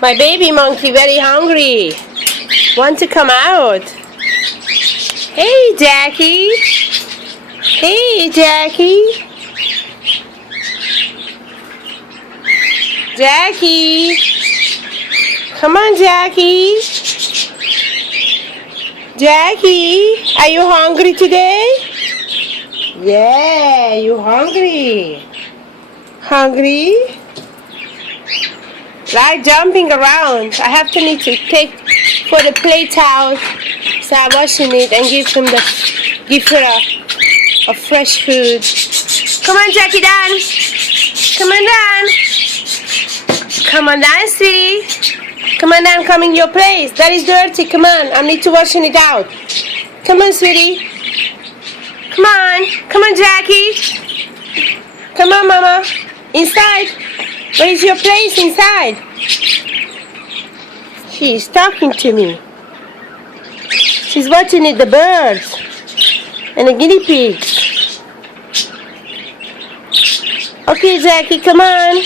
My baby monkey very hungry. Want to come out. Hey, Jacky. Hey, Jacky. Jacky. Come on, Jacky. Jacky, are you hungry today? Yeah, you hungry. Hungry? Like jumping around. I have to need to take for the play towel. So I'm washing it and give her a fresh food. Come on, Jacky, Dan. Come on, Dan. Come on, Dan, sweetie. Come on, Dan, come in your place. That is dirty. Come on, I need to washing it out. Come on, sweetie. Come on. Come on, Jacky. Come on, Mama. Inside. Where is your place inside? She is talking to me. She's watching the birds and the guinea pigs. Okay, Jacky, come on.